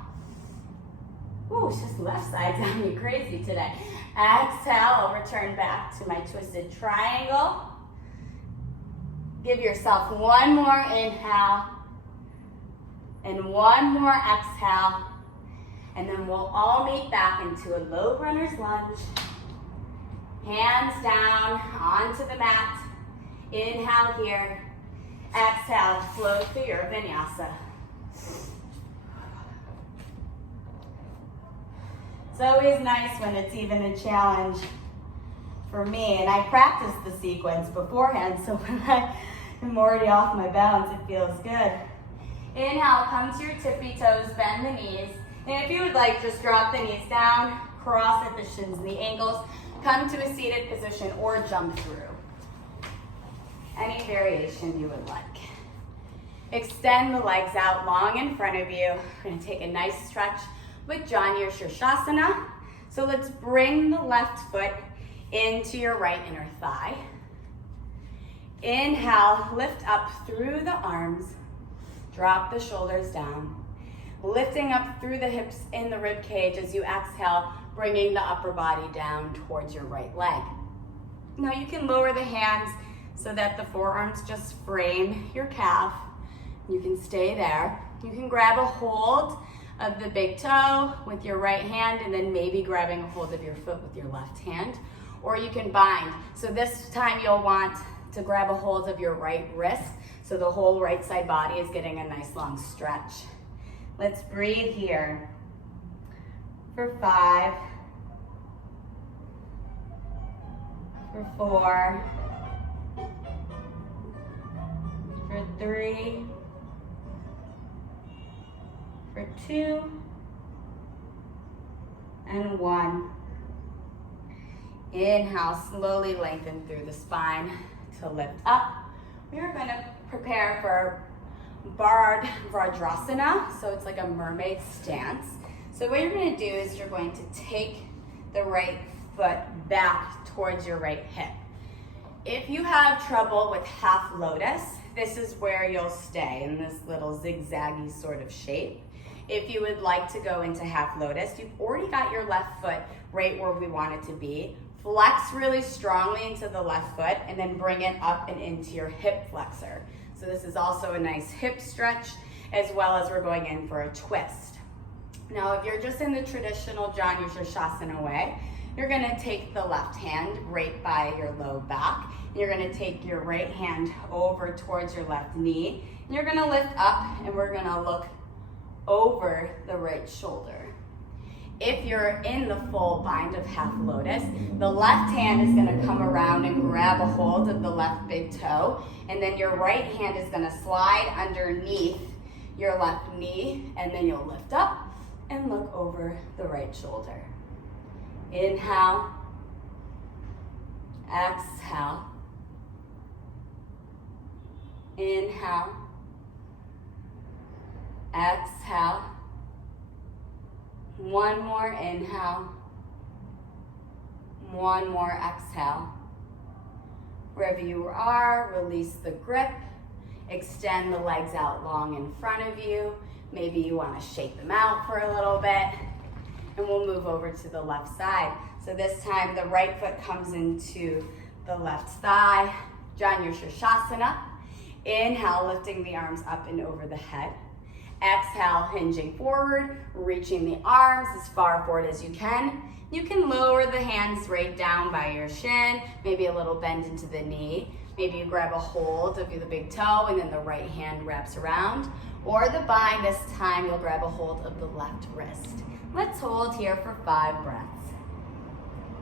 Ooh, it's just left side's on me crazy today. Exhale, I'll return back to my twisted triangle. Give yourself one more inhale and one more exhale. And then we'll all meet back into a low runner's lunge. Hands down onto the mat. Inhale here. Exhale, flow through your Vinyasa. It's always nice when it's even a challenge for me, and I practice the sequence beforehand, so when I'm already off my balance, it feels good. Inhale, come to your tippy toes, bend the knees, and if you would like, just drop the knees down, cross at the shins and the ankles, come to a seated position or jump through. Any variation you would like. Extend the legs out long in front of you. We're gonna take a nice stretch with Janu Shirshasana. So let's bring the left foot into your right inner thigh. Inhale, lift up through the arms. Drop the shoulders down. Lifting up through the hips in the rib cage as you exhale, bringing the upper body down towards your right leg. Now you can lower the hands so that the forearms just frame your calf. You can stay there. You can grab a hold of the big toe with your right hand and then maybe grabbing a hold of your foot with your left hand, or you can bind. So this time you'll want to grab a hold of your right wrist so the whole right side body is getting a nice long stretch. Let's breathe here for 5, for 4, for 3, for 2, and 1. Inhale, slowly lengthen through the spine to lift up. We are going to prepare for Vajrasana, so it's like a mermaid stance. So what you're going to do is you're going to take the right foot back towards your right hip. If you have trouble with half lotus, this is where you'll stay in this little zigzaggy sort of shape. If you would like to go into half lotus, you've already got your left foot right where we want it to be. Flex really strongly into the left foot and then bring it up and into your hip flexor. So this is also a nice hip stretch, as well as we're going in for a twist. Now, if you're just in the traditional Janu Shirshasana way, you're gonna take the left hand right by your low back. You're gonna take your right hand over towards your left knee. And you're gonna lift up and we're gonna look over the right shoulder. If you're in the full bind of half lotus, the left hand is gonna come around and grab a hold of the left big toe, and then your right hand is gonna slide underneath your left knee, and then you'll lift up and look over the right shoulder. Inhale, exhale, inhale, exhale. One more inhale, one more exhale. Wherever you are, release the grip, extend the legs out long in front of you. Maybe you want to shake them out for a little bit, and we'll move over to the left side. So this time the right foot comes into the left thigh, Janu Shirshasana. Inhale, lifting the arms up and over the head. Exhale, hinging forward, reaching the arms as far forward as you can. You can lower the hands right down by your shin, maybe a little bend into the knee. Maybe you grab a hold of the big toe and then the right hand wraps around. Or the bind, this time you'll grab a hold of the left wrist. Let's hold here for 5 breaths.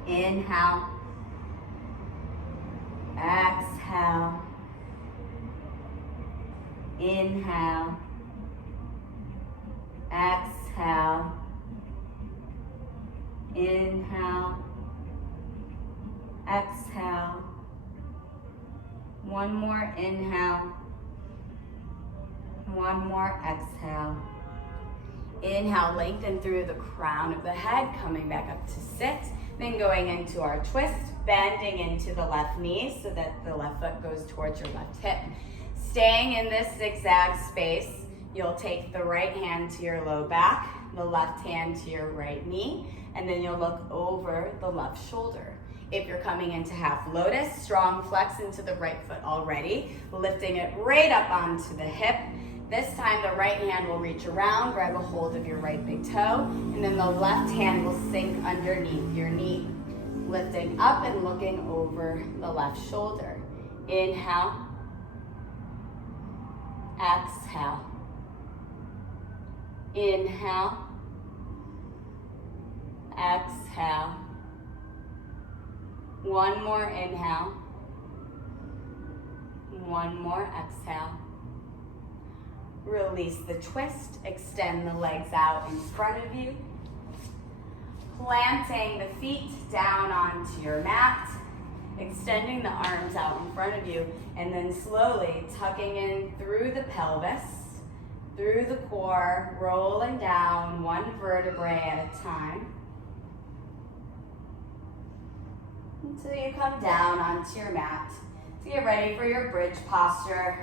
Inhale. Exhale. Inhale. Exhale. Inhale. Exhale. One more inhale. One more exhale. Inhale, lengthen through the crown of the head, coming back up to sit. Then going into our twist, bending into the left knee so that the left foot goes towards your left hip. Staying in this zigzag space, you'll take the right hand to your low back, the left hand to your right knee, and then you'll look over the left shoulder. If you're coming into half lotus, strong flex into the right foot already, lifting it right up onto the hip. This time the right hand will reach around, grab a hold of your right big toe, and then the left hand will sink underneath your knee, lifting up and looking over the left shoulder. Inhale. Exhale. Inhale. Exhale. One more inhale. One more exhale. Release the twist. Extend the legs out in front of you. Planting the feet down onto your mat. Extending the arms out in front of you. And then slowly tucking in through the pelvis, through the core, rolling down one vertebrae at a time. Until you come down onto your mat to get ready for your bridge posture.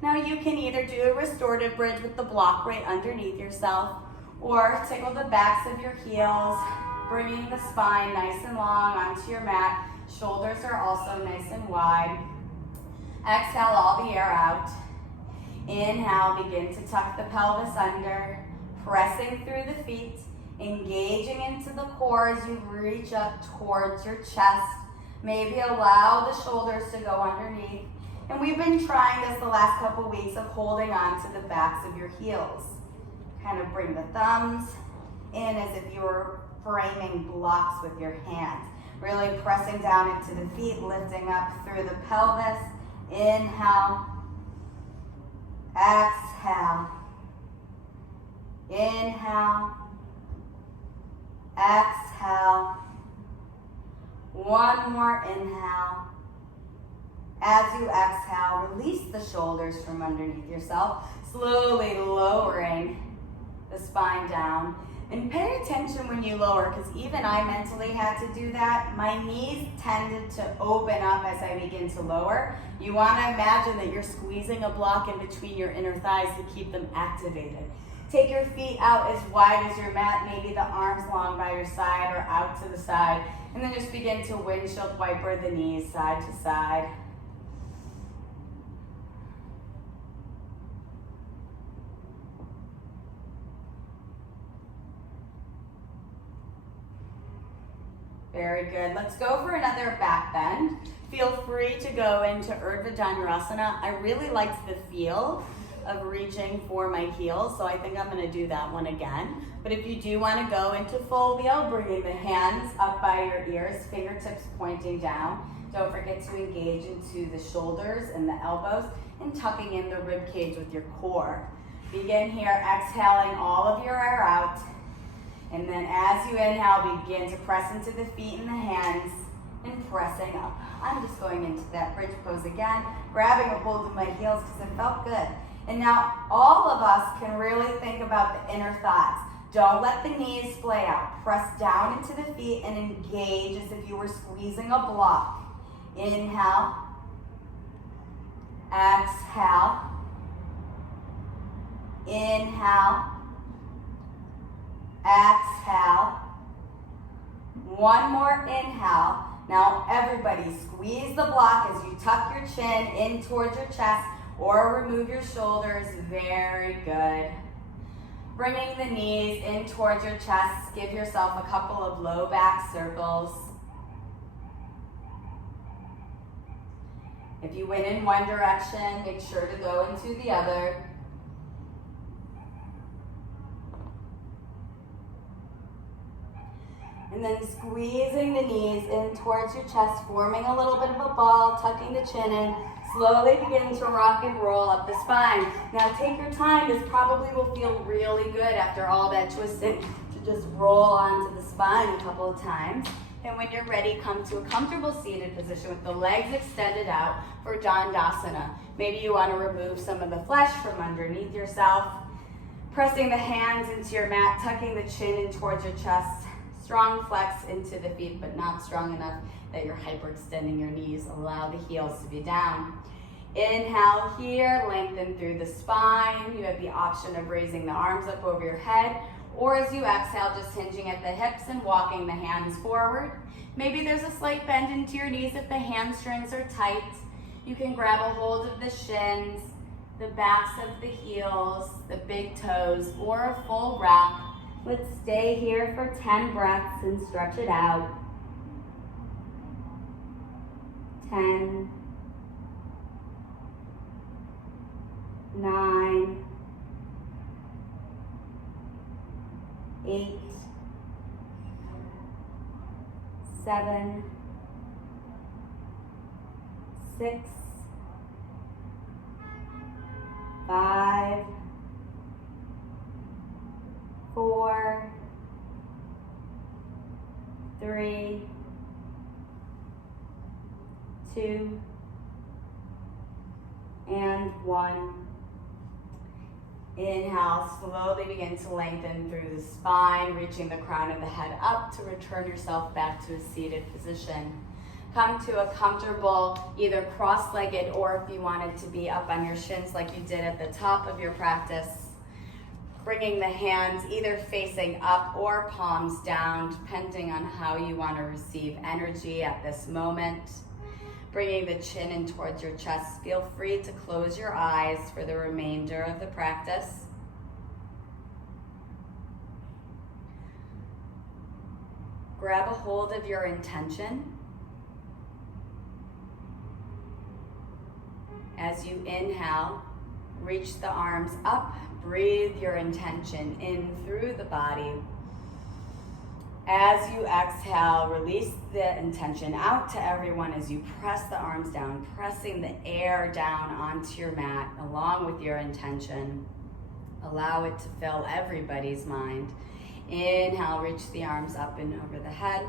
Now you can either do a restorative bridge with the block right underneath yourself, or tickle the backs of your heels, bringing the spine nice and long onto your mat. Shoulders are also nice and wide. Exhale all the air out. Inhale, begin to tuck the pelvis under, pressing through the feet, engaging into the core as you reach up towards your chest. Maybe allow the shoulders to go underneath. And we've been trying this the last couple weeks of holding on to the backs of your heels. Kind of bring the thumbs in as if you were framing blocks with your hands. Really pressing down into the feet, lifting up through the pelvis. Inhale. Exhale. Inhale. Exhale. One more inhale. As you exhale, release the shoulders from underneath yourself, slowly lowering the spine down. And pay attention when you lower, because even I mentally had to do that. My knees tended to open up as I begin to lower. You want to imagine that you're squeezing a block in between your inner thighs to keep them activated. Take your feet out as wide as your mat, maybe the arms long by your side or out to the side. And then just begin to windshield wiper the knees side to side. Very good. Let's go for another back bend. Feel free to go into Urdhva Dhanurasana. I really liked the feel of reaching for my heels, so I think I'm going to do that one again. But if you do want to go into full wheel, bringing the hands up by your ears, fingertips pointing down. Don't forget to engage into the shoulders and the elbows and tucking in the rib cage with your core. Begin here, exhaling all of your air out. And then as you inhale, begin to press into the feet and the hands and pressing up. I'm just going into that bridge pose again, grabbing a hold of my heels because it felt good. And now all of us can really think about the inner thighs. Don't let the knees splay out. Press down into the feet and engage as if you were squeezing a block. Inhale. Exhale. Inhale. Exhale. One more inhale. Now everybody squeeze the block as you tuck your chin in towards your chest or remove your shoulders. Very good. Bringing the knees in towards your chest. Give yourself a couple of low back circles. If you went in one direction, make sure to go into the other. And then squeezing the knees in towards your chest, forming a little bit of a ball, tucking the chin in, slowly beginning to rock and roll up the spine. Now take your time. This probably will feel really good after all that twisting to just roll onto the spine a couple of times. And when you're ready, come to a comfortable seated position with the legs extended out for Dandasana. Maybe you want to remove some of the flesh from underneath yourself. Pressing the hands into your mat, tucking the chin in towards your chest. Strong flex into the feet, but not strong enough that you're hyperextending your knees. Allow the heels to be down. Inhale here, lengthen through the spine. You have the option of raising the arms up over your head, or as you exhale, just hinging at the hips and walking the hands forward. Maybe there's a slight bend into your knees if the hamstrings are tight. You can grab a hold of the shins, the backs of the heels, the big toes, or a full wrap. Let's stay here for 10 breaths and stretch it out. 10, 9, 8, 7, 6, 5, 4, 3, 2, and 1. Inhale, slowly begin to lengthen through the spine, reaching the crown of the head up to return yourself back to a seated position. Come to a comfortable, either cross-legged or if you wanted to be up on your shins like you did at the top of your practice. Bringing the hands either facing up or palms down, depending on how you want to receive energy at this moment. Bringing the chin in towards your chest. Feel free to close your eyes for the remainder of the practice. Grab a hold of your intention. As you inhale, reach the arms up. Breathe your intention in through the body. As you exhale, release the intention out to everyone as you press the arms down, pressing the air down onto your mat along with your intention. Allow it to fill everybody's mind. Inhale, reach the arms up and over the head.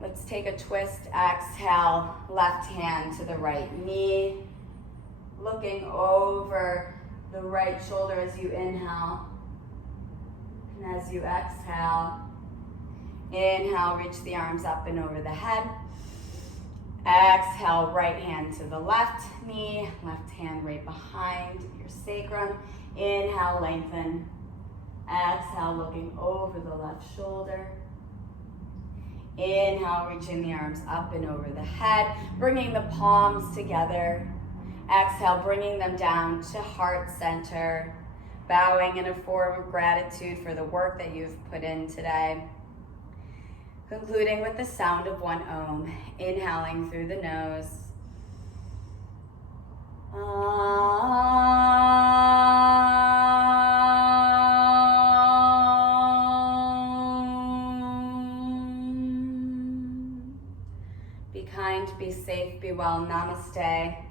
Let's take a twist. Exhale, left hand to the right knee. Looking over the right shoulder as you inhale. And as you exhale, inhale, reach the arms up and over the head. Exhale, right hand to the left knee, left hand right behind your sacrum. Inhale, lengthen. Exhale, looking over the left shoulder. Inhale, reaching the arms up and over the head, bringing the palms together. Exhale, bringing them down to heart center, bowing in a form of gratitude for the work that you've put in today. Concluding with the sound of one Om, inhaling through the nose. Be kind, be safe, be well. Namaste.